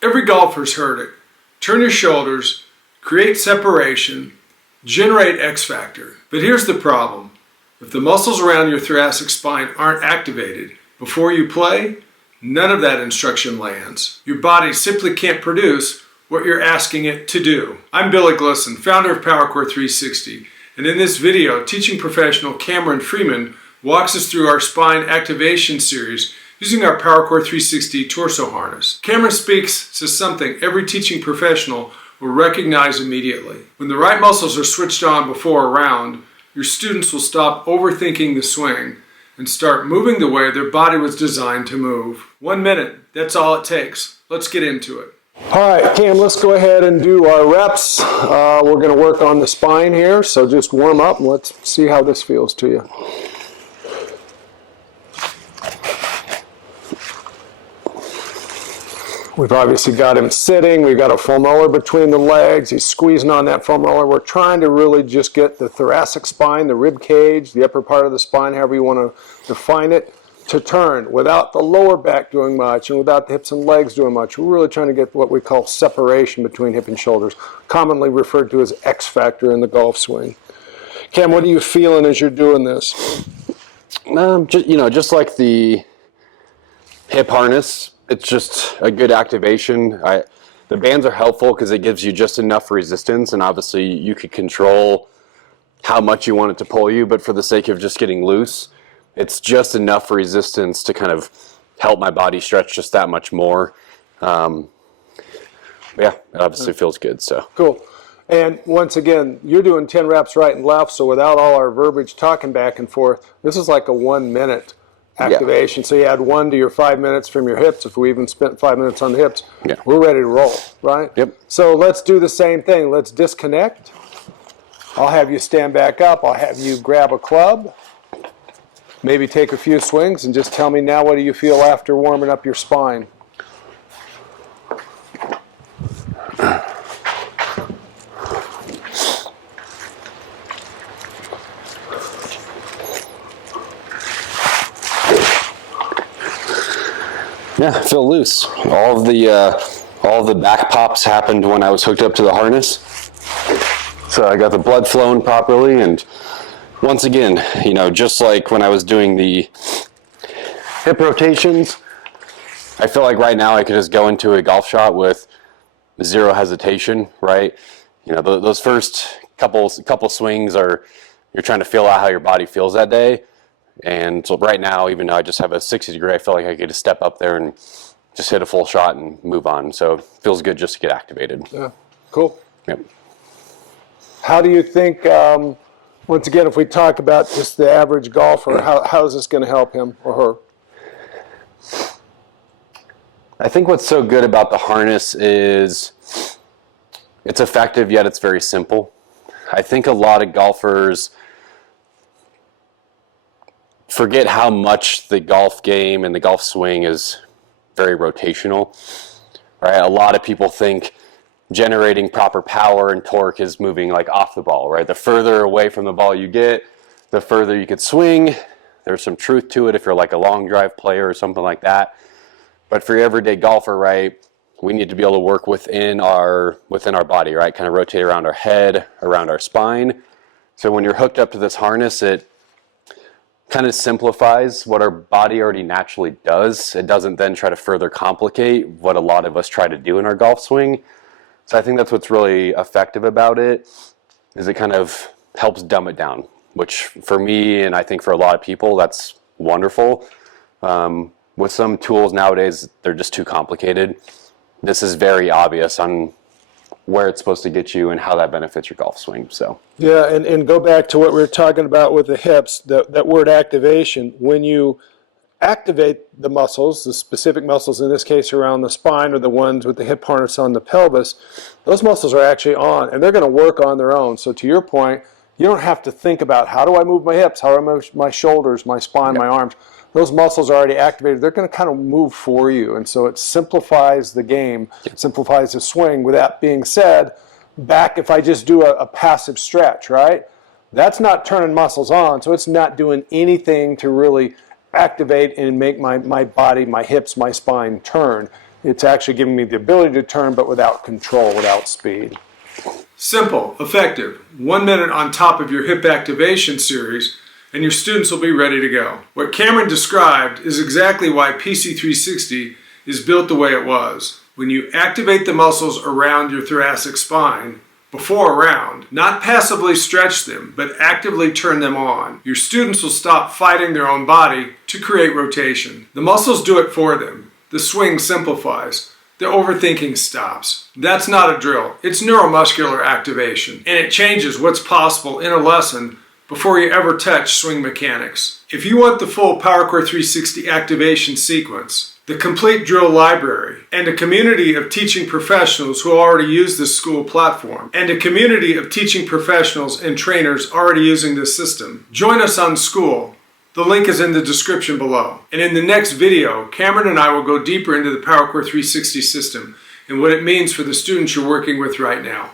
Every golfer's heard it. Turn your shoulders, create separation, generate X factor. But here's the problem. If the muscles around your thoracic spine aren't activated before you play, none of that instruction lands. Your body simply can't produce what you're asking it to do. I'm Billy Glisan, founder of Powercore 360, and in this video, teaching professional Cameron Freeman walks us through our spine activation series using our Powercore 360 torso harness. Cameron speaks to something every teaching professional will recognize immediately. When the right muscles are switched on before a round, your students will stop overthinking the swing and start moving the way their body was designed to move. 1 minute, that's all it takes. Let's get into it. All right, Cam, let's go ahead and do our reps. We're going to work on the spine here, so just warm up and let's see how this feels to you. We've obviously got him sitting. We've got a femolar between the legs. He's squeezing on that femolar. We're trying to really just get the thoracic spine, the rib cage, the upper part of the spine, however you want to define it, to turn without the lower back doing much and without the hips and legs doing much. We're really trying to get what we call separation between hip and shoulders, commonly referred to as X factor in the golf swing. Cam, what are you feeling as you're doing this? Just like the hip harness, it's just a good activation. The bands are helpful because it gives you just enough resistance, and obviously you could control how much you want it to pull you, but for the sake of just getting loose, it's just enough resistance to kind of help my body stretch just that much more. Yeah, it obviously feels good. So cool. And once again, you're doing 10 reps right and left, so without all our verbiage talking back and forth, this is like a 1 minute activation. Yeah. So you add 1 to your 5 minutes from your hips. If we even spent 5 minutes on the hips, yeah, we're ready to roll, right? Yep. So let's do the same thing. Let's disconnect. I'll have you stand back up. I'll have you grab a club. Maybe take a few swings and just tell me now, what do you feel after warming up your spine? yeah, I feel loose. All of the back pops happened when I was hooked up to the harness. So I got the blood flowing properly, and once again, just like when I was doing the hip rotations, I feel like right now I could just go into a golf shot with zero hesitation, right? Those first couple swings you're trying to feel out how your body feels that day. And so right now, even though I just have a 60 degree, I feel like I could just step up there and just hit a full shot and move on. So it feels good just to get activated. Yeah, cool. Yep. How do you think, once again, if we talk about just the average golfer, how is this going to help him or her? I think what's so good about the harness is it's effective, yet it's very simple. I think a lot of golfers forget how much the golf game and the golf swing is very rotational, right? A lot of people think generating proper power and torque is moving like off the ball, right? The further away from the ball you get, the further you could swing. There's some truth to it if you're like a long drive player or something like that. But for your everyday golfer, right, we need to be able to work within our body, right? Kind of rotate around our head, around our spine. So when you're hooked up to this harness, it kind of simplifies what our body already naturally does. It doesn't then try to further complicate what a lot of us try to do in our golf swing. So I think that's what's really effective about it, is it kind of helps dumb it down, which for me, and I think for a lot of people, that's wonderful. With some tools nowadays, they're just too complicated. This is very obvious on where it's supposed to get you and how that benefits your golf swing. So yeah, and go back to what we were talking about with the hips, that word activation. When you activate the muscles, the specific muscles in this case around the spine or the ones with the hip harness on the pelvis, those muscles are actually on and they're going to work on their own. So to your point, you don't have to think about how do I move my hips, how do I move my shoulders, my spine, my arms. Those muscles are already activated. They're going to kind of move for you. And so it simplifies the game, simplifies the swing. With that being said, back if I just do a passive stretch, right? That's not turning muscles on, so it's not doing anything to really activate and make my body, my hips, my spine turn. It's actually giving me the ability to turn, but without control, without speed. Simple, effective, 1 minute on top of your hip activation series, and your students will be ready to go. What Cameron described is exactly why PC360 is built the way it was. When you activate the muscles around your thoracic spine, before a round, not passively stretch them, but actively turn them on, your students will stop fighting their own body to create rotation. The muscles do it for them. The swing simplifies. The overthinking stops. That's not a drill. It's neuromuscular activation, and it changes what's possible in a lesson before you ever touch swing mechanics. If you want the full Powercore 360 activation sequence, the complete drill library, and a community of teaching professionals who already use this school platform, and a community of teaching professionals and trainers already using this system, join us on School. The link is in the description below. And in the next video, Cameron and I will go deeper into the Powercore 360 system and what it means for the students you're working with right now.